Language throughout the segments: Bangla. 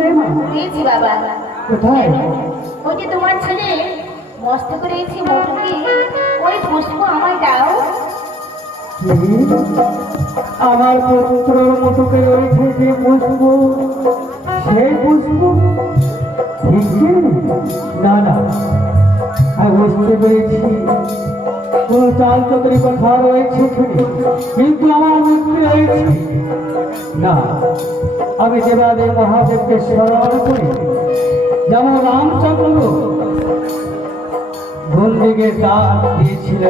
নেই মা পেয়েছি বাবা। কোথায়? ওই যে তোমার ছেলে মস্ত মোটকে ওই পুষ্প আমায় দাও। কি? আমার পুত্র মুটুকে রয়েছে যে পুষ্প। সেই পুষ্প? না না। আমি বুঝতে পেরেছি। কোন চাল কথা রয়েছে কিন্তু আমার মুক্তি রয়েছে না। আমি যেভাবে মহাদেবকে স্মরণ করি, যেমন রামচন্দ্র বন্দিকে দান দিয়েছিল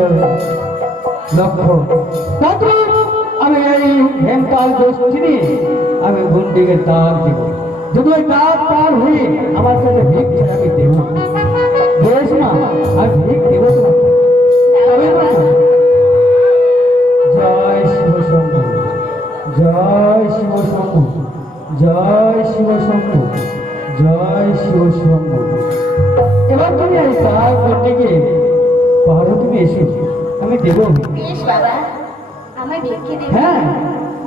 লক্ষ্য। তত আমি এই হেমকাল দোষ চিনি আমি দিকে দান দিব যদি ওই পার হয়ে শিব এবার তুমি এই তার বন্দিকে পাহাড়ে তুমি এসে। আমি দেবো। বেশ বাবা আমায় ভিক্ষে দেবে। হ্যাঁ।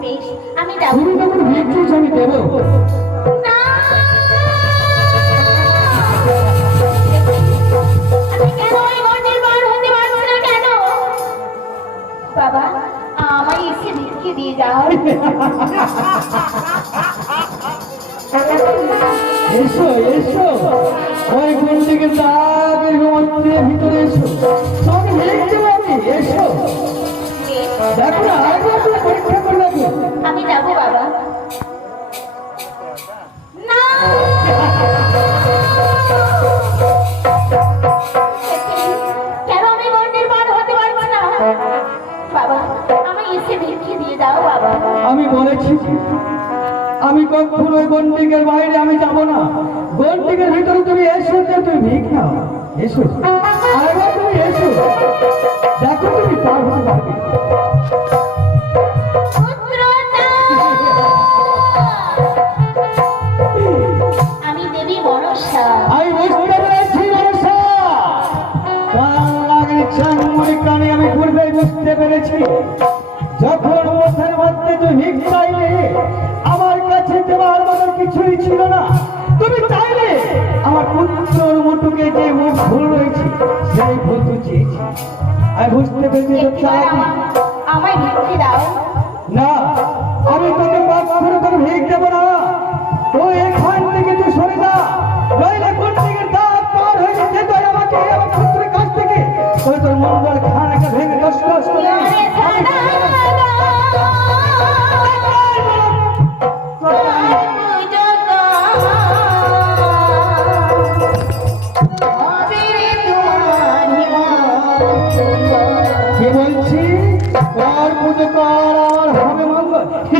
বেশ আমি তুমি যখন আমি দেবো? বাবা আমায় এসে ভিক্ষে দিয়ে যাও। এসো এসো। ওই বন্দিকে দাগের মন্দিরের ভিতরে এসো। ভিক দেবো আমি এসো। দেখো না আমি যাব, বাবা। আমি কখনো ওই গন্ডিকের বাইরে আমি যাব না। গন্ডিকের ভিতরে তুমি এসো তো তুমি ভিক নাও এসো। আরে তুমি এসো। দেখো তুমি পার হতে পারবে। আমি দেবী বুঝতে পেরেছি যখন মুখের মধ্যে তুই ভিক চাইলে কিছুই ছিল না। তুমি চাইলে আমার পুত্রর মুটুকে যে মুখ ভুল রয়েছে সেই ভুল তুই চেয়েছি। আমি বুঝতে পেরেছি তো আমায় ভিক্ষে দাও। না আমি তোকে পাপ করে ভিক দেবো না। তুই এখান থেকে তুই সরে যা নইলে কোন দিকে দাঁত পার হয়ে যেতে তুই আমাকে আমার পুত্রের কাছ থেকে। তুই তোর মঙ্গল খানাকে ভেঙে দশ দশ করে আরে সাদা কি বলছি কর পুজো কর আমার হবে মঙ্গল সে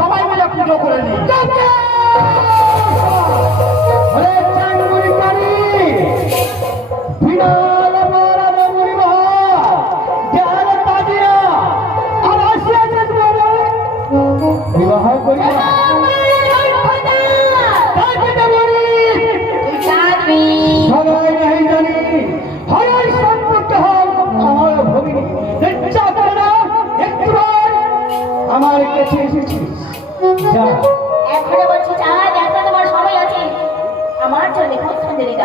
¡Vamos por.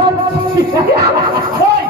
Oi!